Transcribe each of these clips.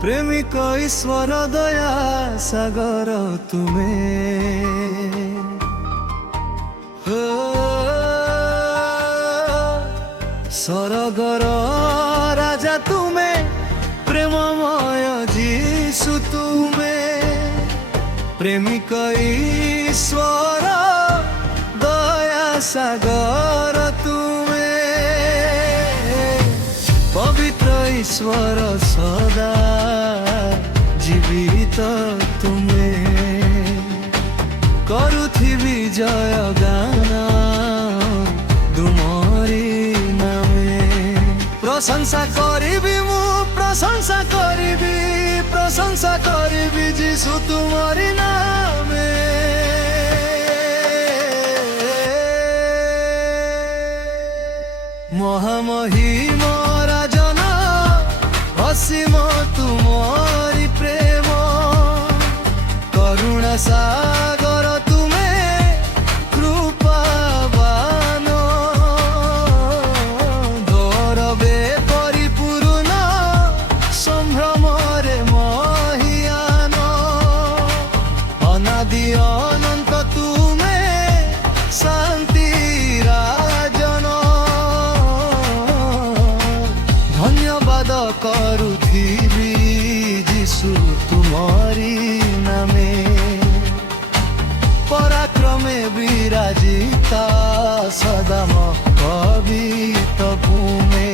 প্রেমিক ঈশ্বর দয়া সাগর তুমে স্বর্গর রাজা তুমে প্রেমময় যিশু তুমে প্রেমিক ঈশ্বর দয়া সাগর তুমে পবিত্র ঈশ্বর সদা জীবিত তুমে করুথিবি জয় গান তুমরি নামে প্রশংসা করিবি মু প্রশংসা করিবি যিশু তুমরি নামে মহামহিম রাজন অসীম তুমরি প্রেম করুণা সাগর তুমে কৃপাবান গৌরবে পরিপূর্ণ সম্ভ্রমরে মহিয়ান অনাদি অনন্ত তুমে শান্তি রাজন ধন্যবাদ করুথিবি যিশু তুমরি নামে পরাক্রমে বিরাজিতা সদাম পবিত্র ভূমে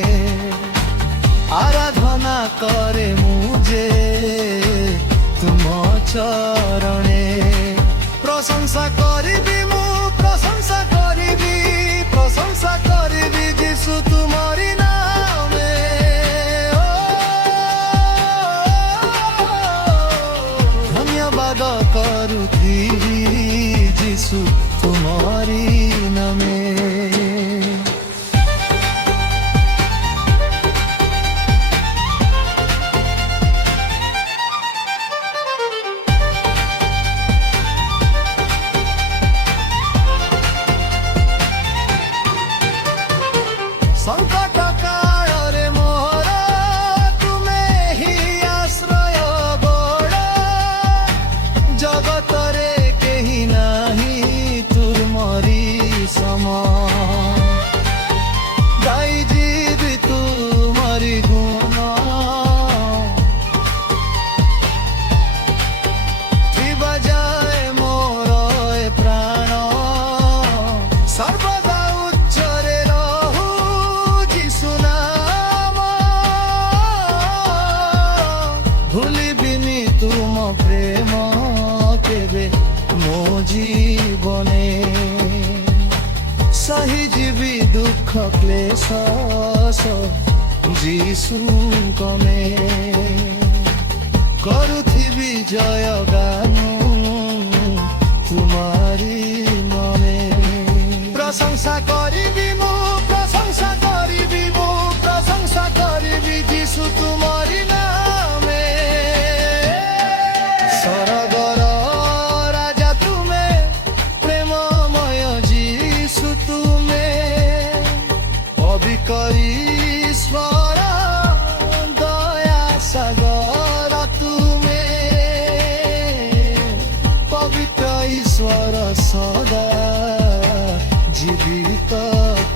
আরাধনা করে মুজে তুম চরণে প্রশংসা করিবি মু প্রশংসা করিবি যিশু তুমরি নামে ধন্যবাদ করুথিবি যিশু তুমরি নামে সংকট কাଳରେ মোর তুমে হি আশ্রୟ গোড় জগତରେ কেহি নাহি তুমরি সম গাই জীবি তুমরি গুণ থিবা যায় মোর এ প্রাণ সর্বদা উচ্চরে রহু যিশু নাম ভুলিবিনি তুম প্রেম কেবে মো জীবনে সহি জীবি দুঃখ ক্লেশ যিশু কমে করুথিবি জয় গান তুমারি মনে প্রশংসা করিবি মু প্রশংসা করিবি যিশু তুমরি নামে স্বর্গর রাজা তুমে প্রেমময় যিশু তুমে অবিকল ঈশ্বর দয়া সাগর তুমে পবিত্র ঈশ্বর সদা জীবিত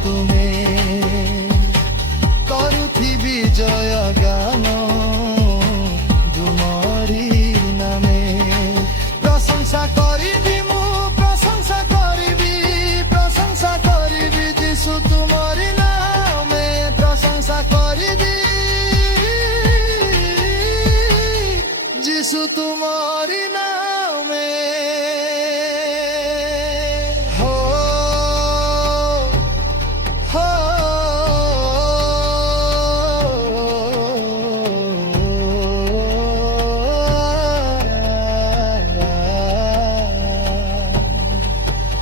তুমে করুথিবি জয় গান তুমরি নামে প্রশংসা করিবি মু প্রশংসা করিবি যিশু তুমরি নামে প্রশংসা করিবি যিশু তুমরি নামে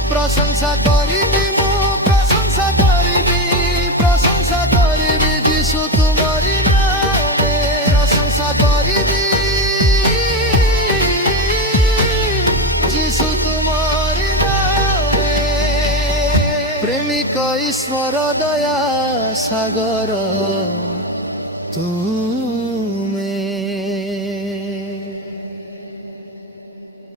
প্রশংসা করিবি মু প্রশংসা করিবি যিশু তুমরি নামে প্রশংসা করিবি যিশু তুমরি নামে প্রেমিক ঈশ্বর দয়া সাগর তু